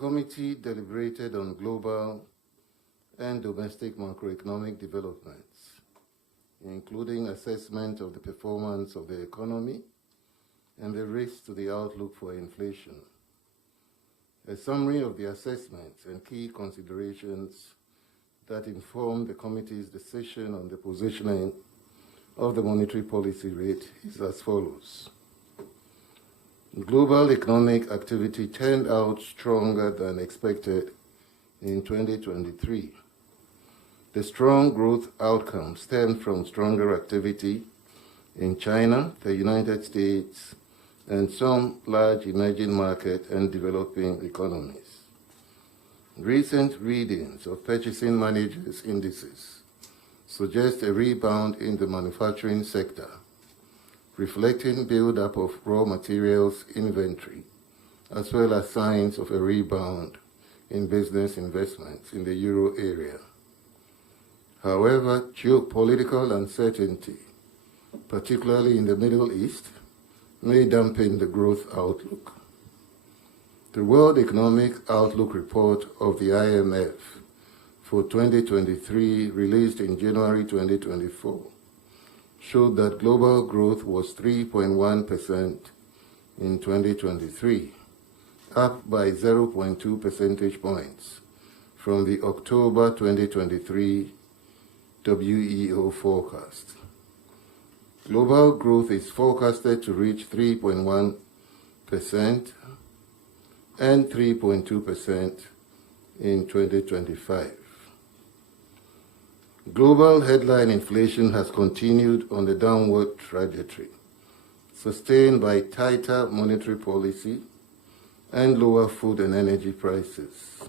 committee deliberated on global and domestic macroeconomic developments, including assessment of the performance of the economy and the risks to the outlook for inflation. A summary of the assessments and key considerations that informed the committee's decision on the positioning of the monetary policy rate is as follows. Global economic activity turned out stronger than expected in 2023. The strong growth outcome stemmed from stronger activity in China, the United States, and some large emerging market and developing economies. Recent readings of purchasing managers' indices suggest a rebound in the manufacturing sector, reflecting build-up of raw materials inventory, as well as signs of a rebound in business investments in the euro area. However, geopolitical uncertainty, particularly in the Middle East, may dampen the growth outlook. The World Economic Outlook report of the IMF for 2023, released in January 2024, showed that global growth was 3.1% in 2023, up by 0.2 percentage points from the October 2023 WEO forecast. Global growth is forecasted to reach 3.1% and 3.2% in 2025. Global headline inflation has continued on the downward trajectory, sustained by tighter monetary policy and lower food and energy prices.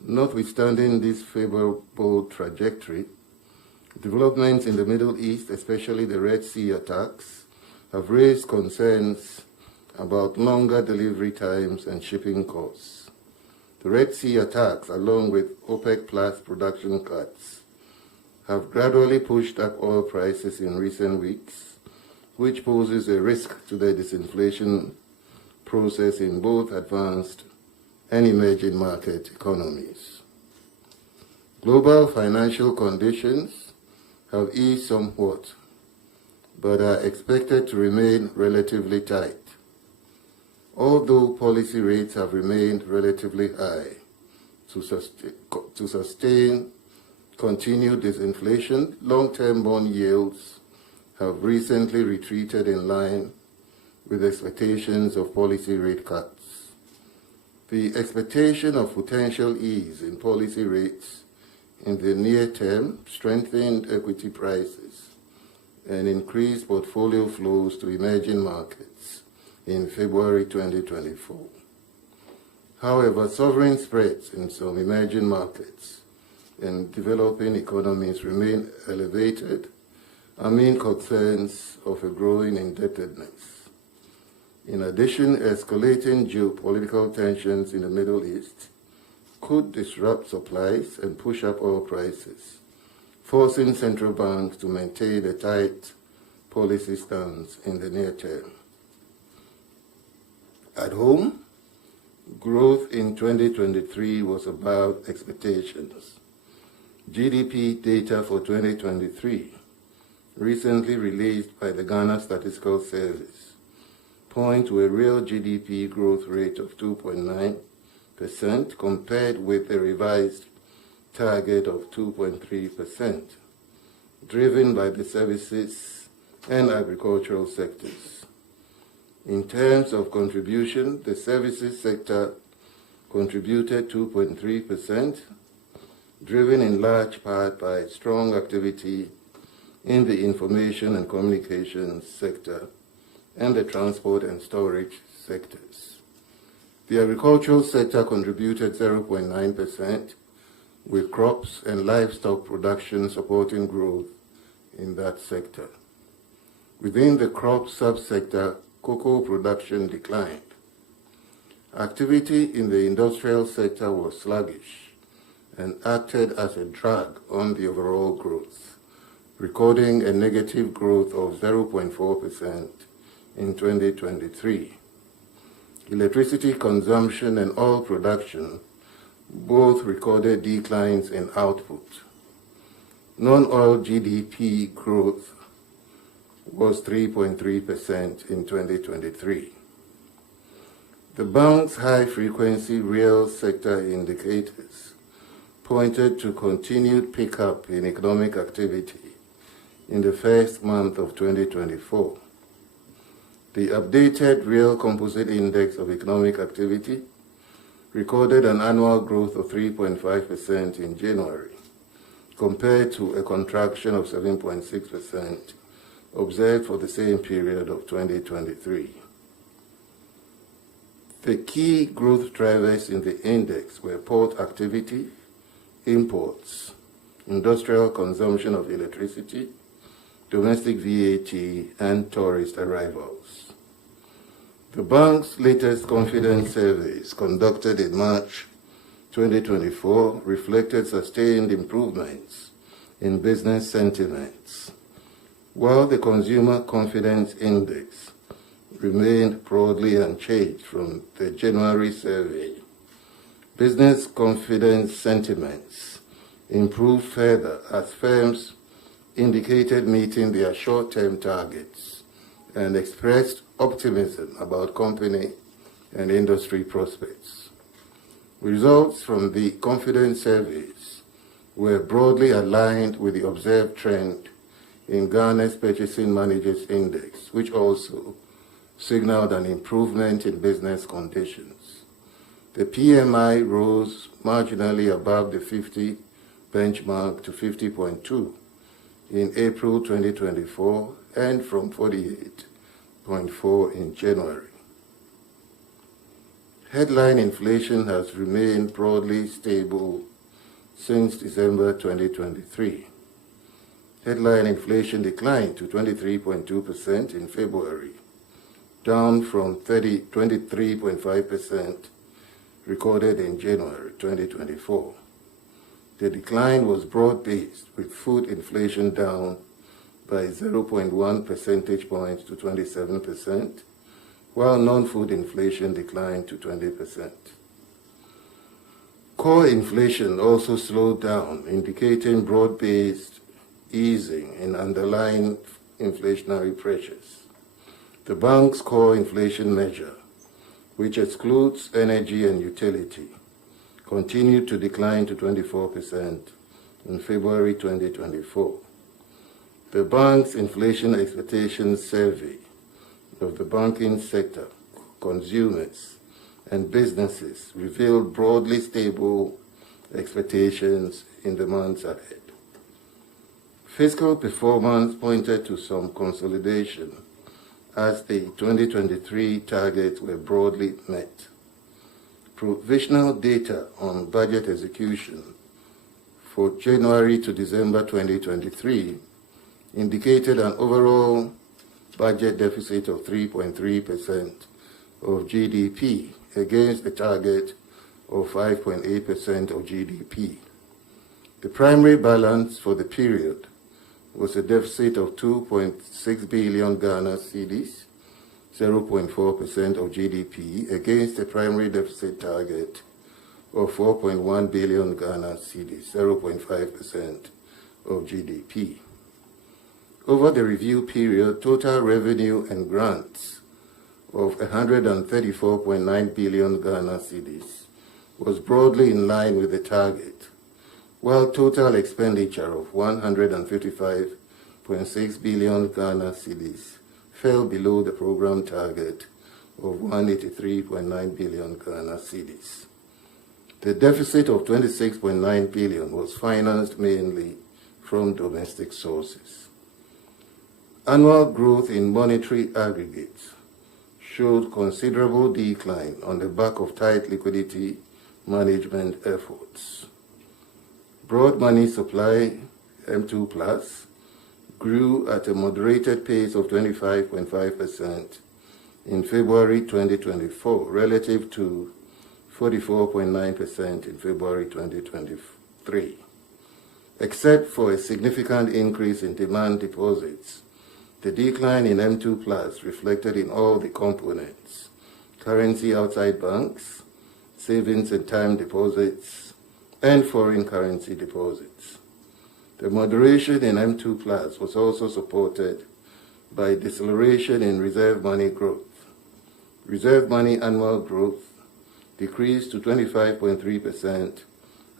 Notwithstanding this favorable trajectory, developments in the Middle East, especially the Red Sea attacks, have raised concerns about longer delivery times and shipping costs. The Red Sea attacks, along with OPEC Plus production cuts, have gradually pushed up oil prices in recent weeks, which poses a risk to the disinflation process in both advanced and emerging market economies. Global financial conditions have eased somewhat, but are expected to remain relatively tight. Although policy rates have remained relatively high to sustain continued disinflation, long-term bond yields have recently retreated in line with expectations of policy rate cuts. The expectation of potential ease in policy rates in the near term strengthened equity prices and increased portfolio flows to emerging markets in February 2024. However, sovereign spreads in some emerging markets and developing economies remain elevated amid concerns of a growing indebtedness. In addition, escalating geopolitical tensions in the Middle East could disrupt supplies and push up oil prices, forcing central banks to maintain a tight policy stance in the near term. At home, growth in 2023 was above expectations. GDP data for 2023, recently released by the Ghana Statistical Service, point to a real GDP growth rate of 2.9%, compared with a revised target of 2.3%, driven by the services and agricultural sectors. In terms of contribution, the services sector contributed 2.3%, driven in large part by strong activity in the information and communications sector and the transport and storage sectors. The agricultural sector contributed 0.9%, with crops and livestock production supporting growth in that sector. Within the crop subsector, cocoa production declined. Activity in the industrial sector was sluggish and acted as a drag on the overall growth, recording a negative growth of 0.4% in 2023. Electricity consumption and oil production both recorded declines in output. Non-oil GDP growth was 3.3% in 2023. The bank's high-frequency real sector indicators pointed to continued pickup in economic activity in the first month of 2024. The updated Real Composite Index of Economic Activity recorded an annual growth of 3.5% in January, compared to a contraction of 7.6% observed for the same period of 2023. The key growth drivers in the index were port activity, imports, industrial consumption of electricity, domestic VAT, and tourist arrivals. The bank's latest confidence surveys conducted in March 2024 reflected sustained improvements in business sentiments, while the Consumer Confidence Index remained broadly unchanged from the January survey. Business confidence sentiments improved further as firms indicated meeting their short-term targets and expressed optimism about company and industry prospects. Results from the confidence surveys were broadly aligned with the observed trend in Ghana's Purchasing Managers Index, which also signaled an improvement in business conditions. The PMI rose marginally above the 50 benchmark to 50.2 in April 2024 and from 48.4 in January. Headline inflation has remained broadly stable since December 2023. Headline inflation declined to 23.2% in February, down from 23.5% recorded in January 2024. The decline was broad-based, with food inflation down by 0.1 percentage points to 27%, while non-food inflation declined to 20%. Core inflation also slowed down, indicating broad-based easing in underlying inflationary pressures. The bank's core inflation measure, which excludes energy and utility, continued to decline to 24% in February 2024. The bank's inflation expectations survey of the banking sector, consumers, and businesses revealed broadly stable expectations in the months ahead. Fiscal performance pointed to some consolidation as the 2023 targets were broadly met. Provisional data on budget execution for January to December 2023 indicated an overall budget deficit of 3.3% of GDP against the target of 5.8% of GDP. The primary balance for the period was a deficit of 2.6 billion Ghana cedis, 0.4% of GDP, against a primary deficit target of 4.1 billion Ghana cedis, 0.5% of GDP. Over the review period, total revenue and grants of 134.9 billion Ghana cedis was broadly in line with the target, while total expenditure of 155.6 billion Ghana cedis fell below the program target of 183.9 billion Ghana cedis. The deficit of 26.9 billion was financed mainly from domestic sources. Annual growth in monetary aggregates showed considerable decline on the back of tight liquidity management efforts. Broad money supply, M2+, grew at a moderated pace of 25.5% in February 2024 relative to 44.9% in February 2023. Except for a significant increase in demand deposits, the decline in M2+ reflected in all the components, currency outside banks, savings and time deposits, and foreign currency deposits. The moderation in M2 Plus was also supported by deceleration in reserve money growth. Reserve money annual growth decreased to 25.3%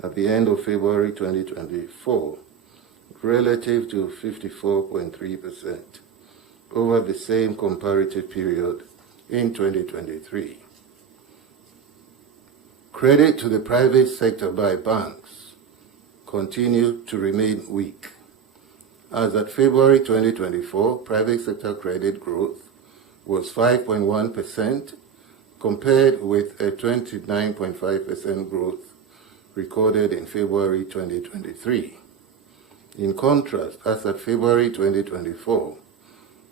at the end of February 2024, relative to 54.3% over the same comparative period in 2023. Credit to the private sector by banks continued to remain weak. As at February 2024, private sector credit growth was 5.1%, compared with a 29.5% growth recorded in February 2023. In contrast, as at February 2024,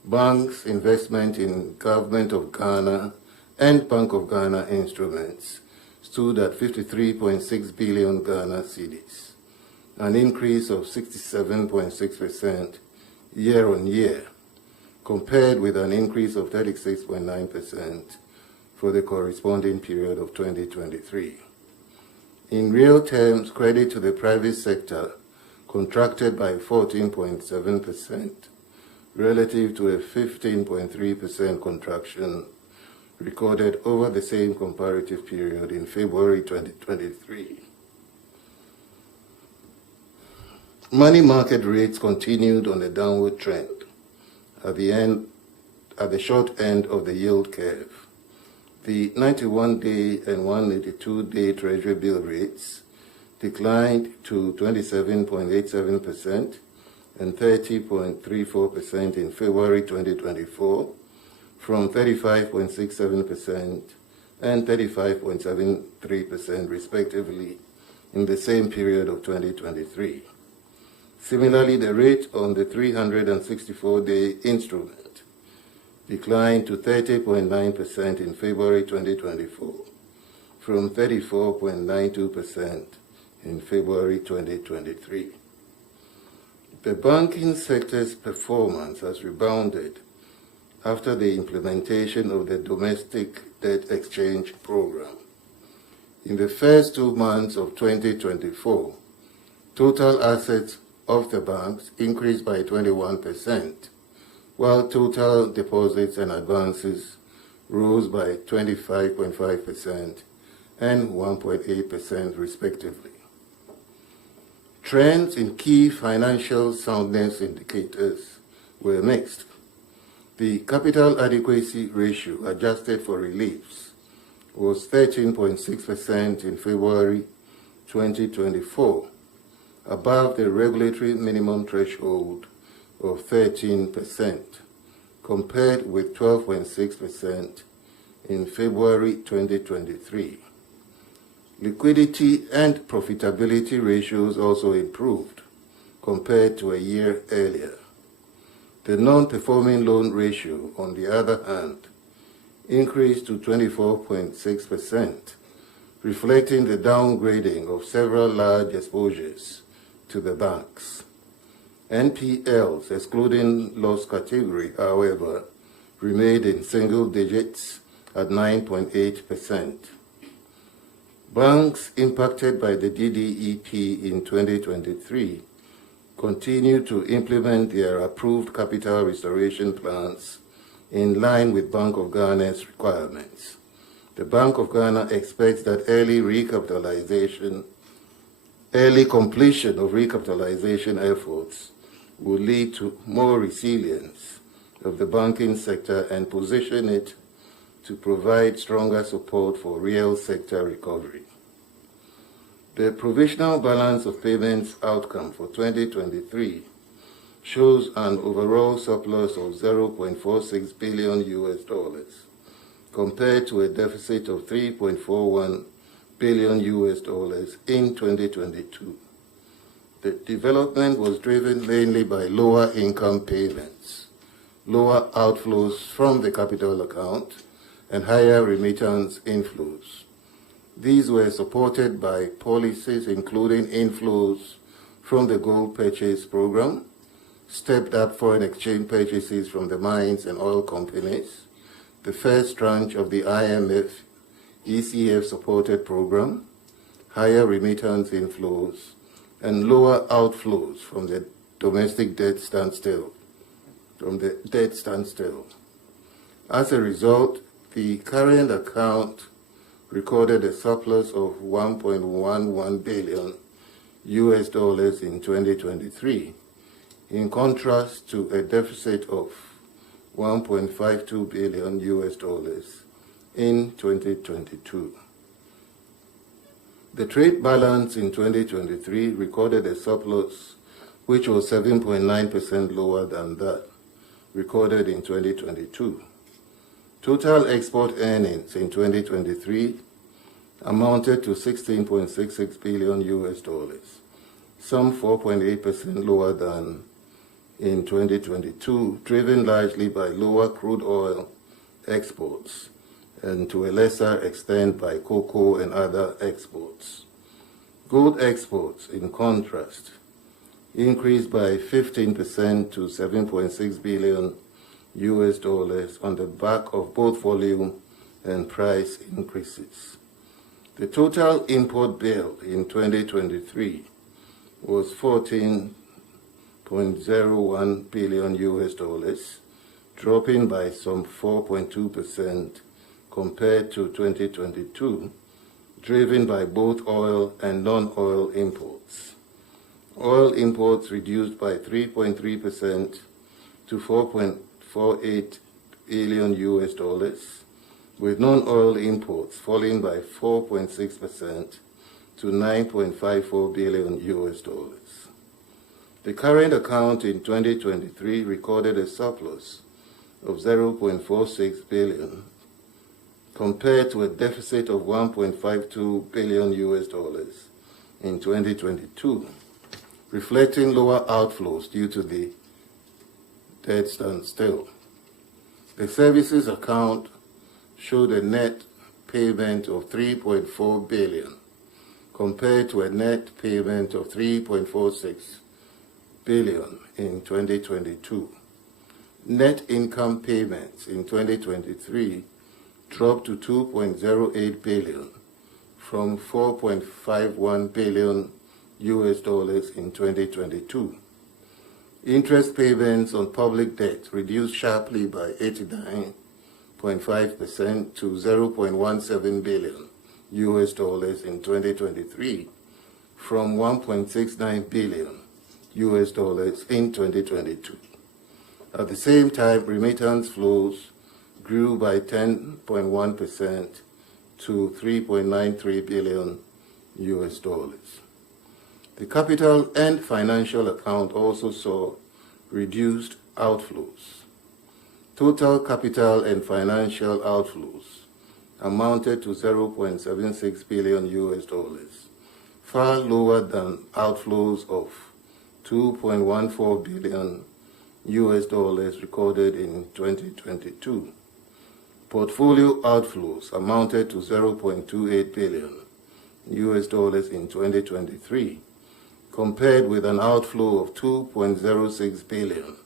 banks' investment in Government of Ghana and Bank of Ghana instruments stood at 53.6 billion Ghana cedis, an increase of 67.6% year-on-year, compared with an increase of 36.9% for the corresponding period of 2023. In real terms, credit to the private sector contracted by 14.7%, relative to a 15.3% contraction recorded over the same comparative period in February 2023. Money market rates continued on a downward trend at the short end of the yield curve. The 91-day and 182-day Treasury bill rates declined to 27.87% and 30.34% in February 2024, from 35.67% and 35.73% respectively in the same period of 2023. Similarly, the rate on the 364-day instrument declined to 30.9% in February 2024, from 34.92% in February 2023. The banking sector's performance has rebounded after the implementation of the Domestic Debt Exchange Program. In the first 2 months of 2024, total assets of the banks increased by 21%, while total deposits and advances rose by 25.5% and 1.8% respectively. Trends in key financial soundness indicators were mixed. The capital adequacy ratio adjusted for reliefs was 13.6% in February 2024, above the regulatory minimum threshold of 13%, compared with 12.6% in February 2023. Liquidity and profitability ratios also improved compared to a year earlier. The non-performing loan ratio, on the other hand, increased to 24.6%, reflecting the downgrading of several large exposures to the banks. NPLs, excluding loss category, however, remained in single digits at 9.8%. Banks impacted by the DDEP in 2023 continue to implement their approved capital restoration plans in line with Bank of Ghana's requirements. The Bank of Ghana expects that early completion of recapitalization efforts will lead to more resilience of the banking sector and position it to provide stronger support for real sector recovery. The provisional balance of payments outcome for 2023 shows an overall surplus of $0.46 billion compared to a deficit of $3.41 billion in 2022. The development was driven mainly by lower income payments, lower outflows from the capital account, and higher remittance inflows. These were supported by policies including inflows from the gold purchase program, stepped up foreign exchange purchases from the mines and oil companies, the first tranche of the IMF ECF-supported program, higher remittance inflows, and lower outflows from the domestic debt standstill. As a result, the current account recorded a surplus of $1.11 billion in 2023, in contrast to a deficit of $1.52 billion in 2022. The trade balance in 2023 recorded a surplus which was 7.9% lower than that recorded in 2022. Total export earnings in 2023 amounted to $16.66 billion, some 4.8% lower than in 2022, driven largely by lower crude oil exports and to a lesser extent by cocoa and other exports. Gold exports, in contrast, increased by 15% to $7.6 billion on the back of both volume and price increases. The total import bill in 2023 was $14.01 billion, dropping by some 4.2% compared to 2022, driven by both oil and non-oil imports. Oil imports reduced by 3.3% to $4.48 billion, with non-oil imports falling by 4.6% to $9.54 billion. The current account in 2023 recorded a surplus of $0.46 billion, compared to a deficit of $1.52 billion in 2022, reflecting lower outflows due to the debt standstill. The services account showed a net payment of $3.4 billion, compared to a net payment of $3.46 billion in 2022. Net income payments in 2023 dropped to $2.08 billion from $4.51 billion in 2022. Interest payments on public debt reduced sharply by 89.5% to $0.17 billion in 2023 from $1.69 billion in 2022. At the same time, remittance flows grew by 10.1% to $3.93 billion. The capital and financial account also saw reduced outflows. Total capital and financial outflows amounted to $0.76 billion, far lower than outflows of $2.14 billion recorded in 2022. Portfolio outflows amounted to $0.28 billion in 2023, compared with an outflow of $2.06 billion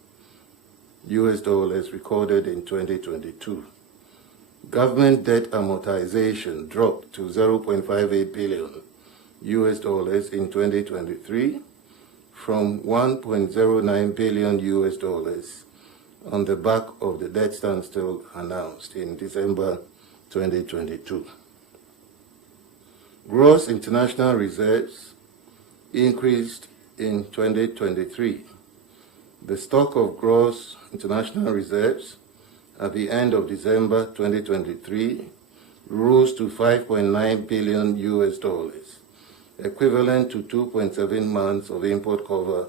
recorded in 2022. Government debt amortization dropped to $0.58 billion in 2023 from $1.09 billion on the back of the debt standstill announced in December 2022. Gross international reserves increased in 2023. The stock of gross international reserves at the end of December 2023 rose to $5.9 billion, equivalent to 2.7 months of import cover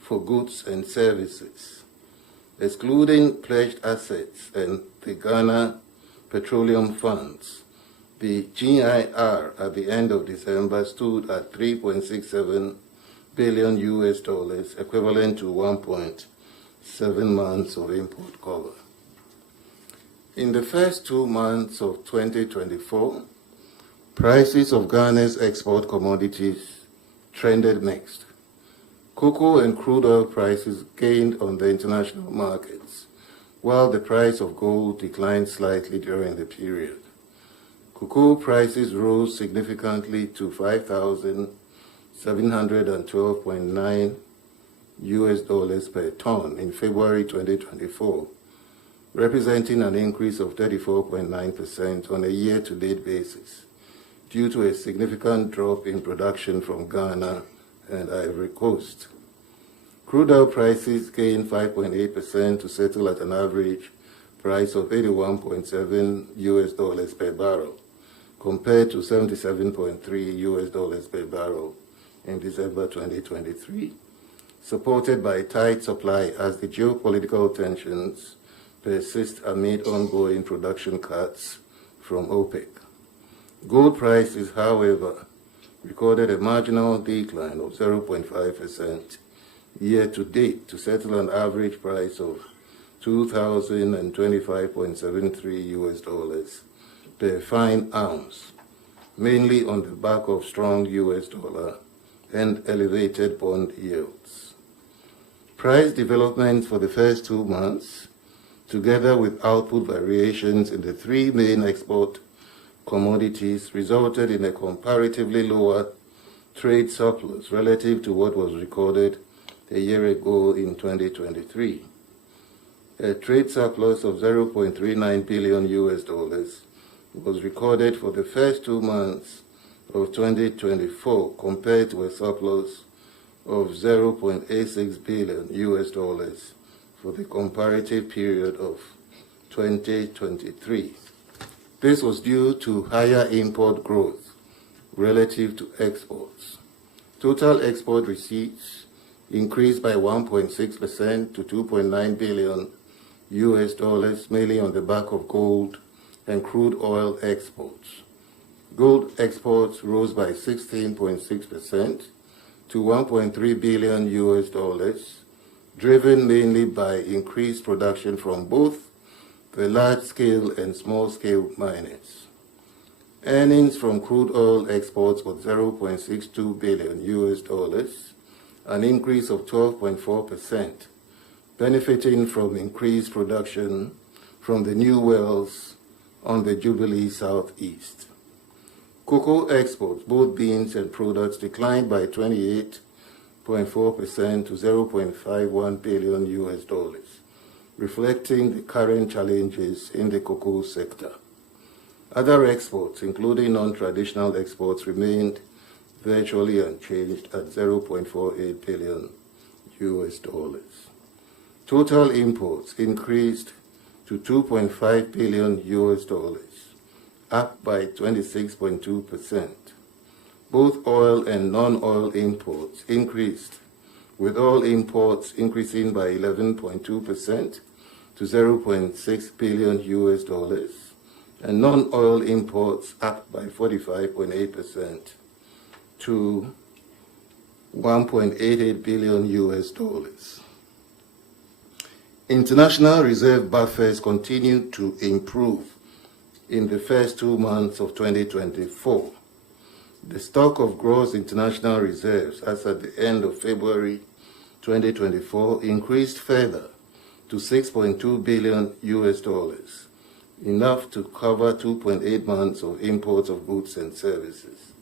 for goods and services. Excluding pledged assets and the Ghana Petroleum Funds, the GIR at the end of December stood at $3.67 billion, equivalent to 1.7 months of import cover. In the first 2 months of 2024, prices of Ghana's export commodities trended mixed. Cocoa and crude oil prices gained on the international markets, while the price of gold declined slightly during the period. Cocoa prices rose significantly to $5,712.9 per ton in February 2024, representing an increase of 34.9% on a year-to-date basis, due to a significant drop in production from Ghana and Ivory Coast. Crude oil prices gained 5.8% to settle at an average price of $81.7 per barrel, compared to $77.3 per barrel in December 2023, supported by tight supply as the geopolitical tensions persist amid ongoing production cuts from OPEC. Gold prices, however, recorded a marginal decline of 0.5% year-to-date to settle an average price of $2,025.73 per fine ounce, mainly on the back of strong US dollar and elevated bond yields. Price developments for the first 2 months, together with output variations in the three main export commodities, resulted in a comparatively lower trade surplus relative to what was recorded a year ago in 2023. A trade surplus of $0.39 billion was recorded for the first 2 months of 2024, compared to a surplus of $0.86 billion for the comparative period of 2023. This was due to higher import growth relative to exports. Total export receipts increased by 1.6% to $2.9 billion, mainly on the back of gold and crude oil exports. Gold exports rose by 16.6% to $1.3 billion, driven mainly by increased production from both the large-scale and small-scale miners. Earnings from crude oil exports were $0.62 billion, an increase of 12.4%, benefiting from increased production from the new wells on the Jubilee Southeast. Cocoa exports, both beans and products, declined by 28.4% to $0.51 billion, reflecting the current challenges in the cocoa sector. Other exports, including non-traditional exports, remained virtually unchanged at $0.48 billion. Total imports increased to $2.5 billion, up by 26.2%. Both oil and non-oil imports increased, with oil imports increasing by 11.2% to $0.6 billion, and non-oil imports up by 45.8% to $1.88 billion. International reserve buffers continued to improve in the first 2 months of 2024. The stock of gross international reserves as at the end of February 2024 increased further to $6.2 billion, enough to cover 2.8 months of imports of goods and services,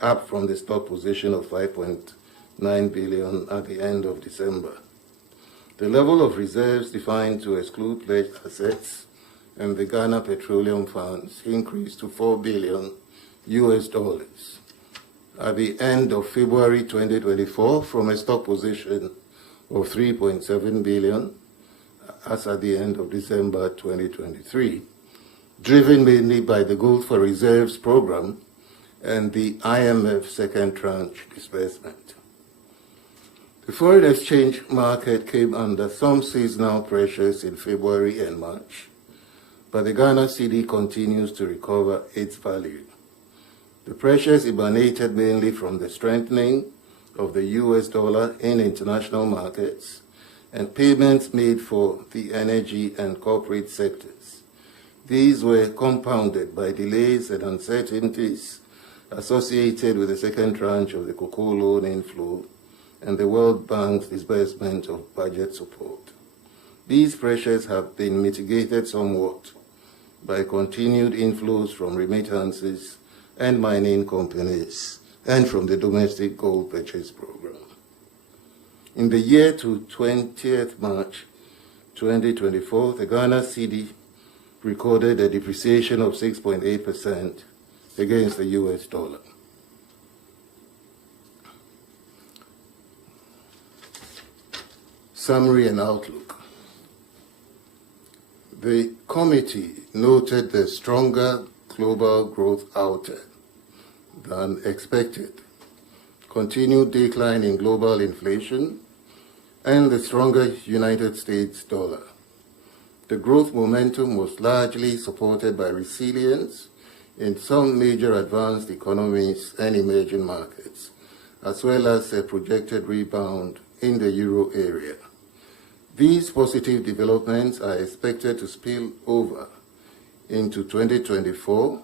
up from the stock position of $5.9 billion at the end of December. The level of reserves defined to exclude pledged assets and the Ghana Petroleum Funds increased to $4 billion at the end of February 2024 from a stock position of $3.7 billion as at the end of December 2023, driven mainly by the Gold for Reserves program and the IMF second tranche disbursement. The foreign exchange market came under some seasonal pressures in February and March, but the Ghana cedi continues to recover its value. The pressures emanated mainly from the strengthening of the US dollar in international markets and payments made for the energy and corporate sectors. These were compounded by delays and uncertainties associated with the second tranche of the cocoa loan inflow and the World Bank's disbursement of budget support. These pressures have been mitigated somewhat by continued inflows from remittances and mining companies and from the domestic gold purchase program. In the year to 20th March 2024, the Ghana cedi recorded a depreciation of 6.8% against the US dollar. Summary and outlook. The committee noted the stronger global growth outlook than expected, continued decline in global inflation, and the stronger United States dollar. The growth momentum was largely supported by resilience in some major advanced economies and emerging markets, as well as a projected rebound in the euro area. These positive developments are expected to spill over into 2024,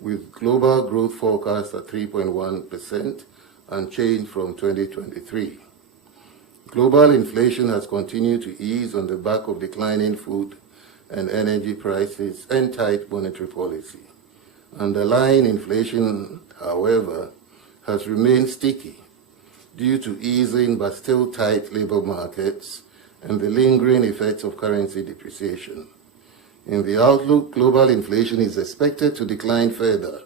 with global growth forecast at 3.1%, unchanged from 2023. Global inflation has continued to ease on the back of declining food and energy prices and tight monetary policy. Underlying inflation, however, has remained sticky due to easing but still tight labor markets and the lingering effects of currency depreciation. In the outlook, global inflation is expected to decline further,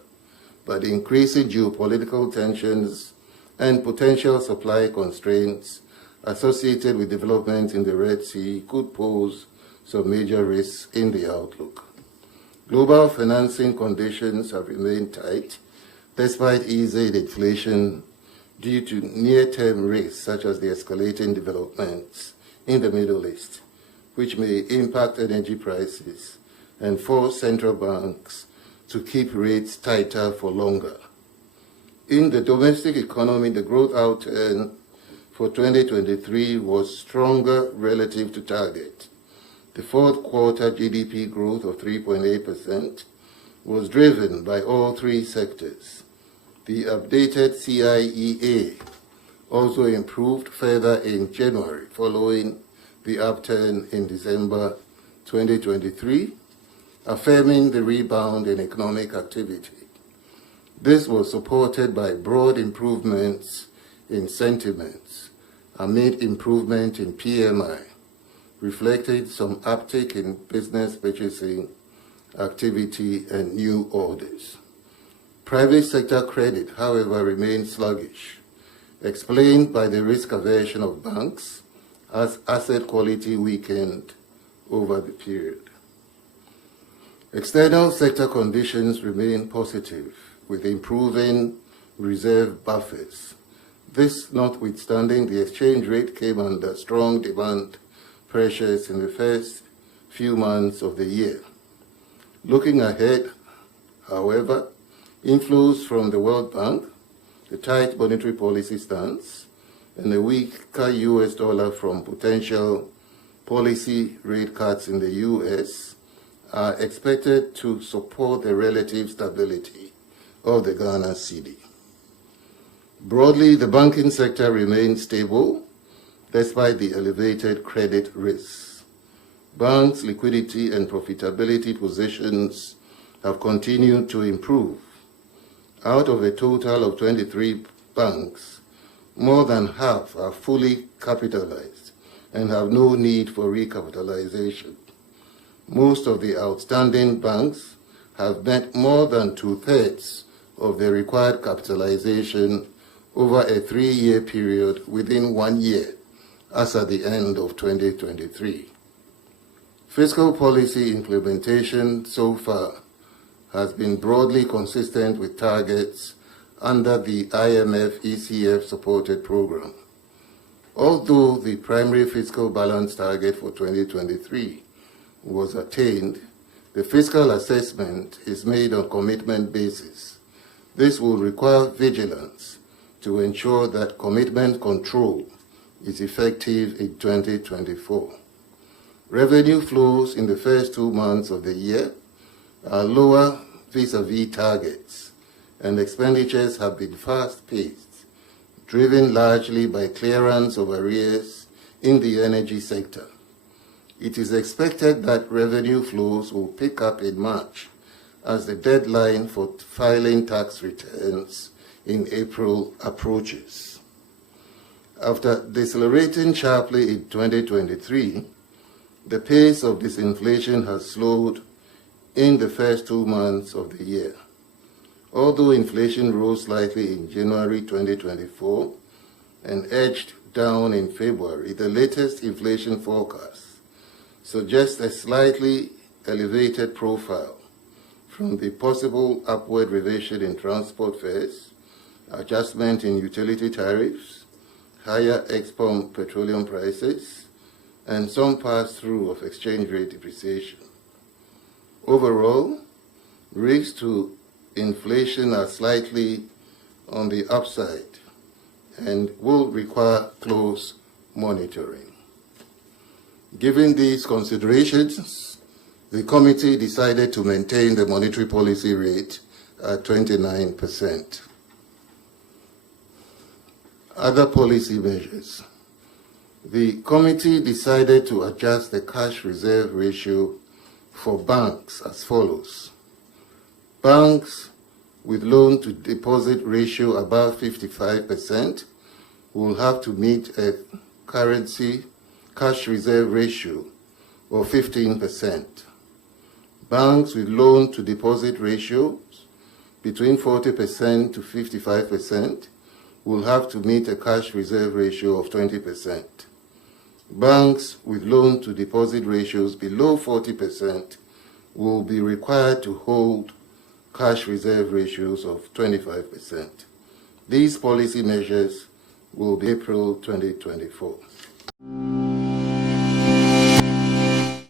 but increasing geopolitical tensions and potential supply constraints associated with developments in the Red Sea could pose some major risks in the outlook. Global financing conditions have remained tight despite easing inflation due to near-term risks such as the escalating developments in the Middle East, which may impact energy prices and force central banks to keep rates tighter for longer. In the domestic economy, the growth outturn for 2023 was stronger relative to target. The fourth quarter GDP growth of 3.8% was driven by all three sectors. The updated CIEA also improved further in January following the upturn in December 2023, affirming the rebound in economic activity. This was supported by broad improvements in sentiments amid improvement in PMI, reflecting some uptick in business purchasing activity and new orders. Private sector credit, however, remained sluggish, explained by the risk aversion of banks as asset quality weakened over the period. External sector conditions remain positive, with improving reserve buffers. This notwithstanding, the exchange rate came under strong demand pressures in the first few months of the year. Looking ahead, however, inflows from the World Bank, the tight monetary policy stance, and a weaker US dollar from potential policy rate cuts in the US are expected to support the relative stability of the Ghana cedi. Broadly, the banking sector remains stable despite the elevated credit risks. Banks' liquidity and profitability positions have continued to improve. Out of a total of 23 banks, more than half are fully capitalized and have no need for recapitalization. Most of the outstanding banks have met more than 2/3 of the required capitalization over a 3-year period within 1 year, as at the end of 2023. Fiscal policy implementation so far has been broadly consistent with targets under the IMF ECF-supported program. Although the primary fiscal balance target for 2023 was attained, the fiscal assessment is made on commitment basis. This will require vigilance to ensure that commitment control is effective in 2024. Revenue flows in the first 2 months of the year are lower vis-à-vis targets, and expenditures have been fast-paced, driven largely by clearance of arrears in the energy sector. it is expected that revenue flows will pick up in March as the deadline for filing tax returns in April approaches. After decelerating sharply in 2023, the pace of disinflation has slowed in the first 2 months of the year. Although inflation rose slightly in January 2024 and edged down in February, the latest inflation forecast suggests a slightly elevated profile from the possible upward revision in transport fares, adjustment in utility tariffs, higher ex-pump petroleum prices, and some pass-through of exchange rate depreciation. Overall, risks to inflation are slightly on the upside and will require close monitoring. Given these considerations, the committee decided to maintain the monetary policy rate at 29%. Other policy measures. The committee decided to adjust the cash reserve ratio for banks as follows. Banks with loan-to-deposit ratio above 55% will have to meet a currency cash reserve ratio of 15%. Banks with loan-to-deposit ratios between 40% to 55% will have to meet a cash reserve ratio of 20%. Banks with loan-to-deposit ratios below 40% will be required to hold cash reserve ratios of 25%. These policy measures will be April 2024.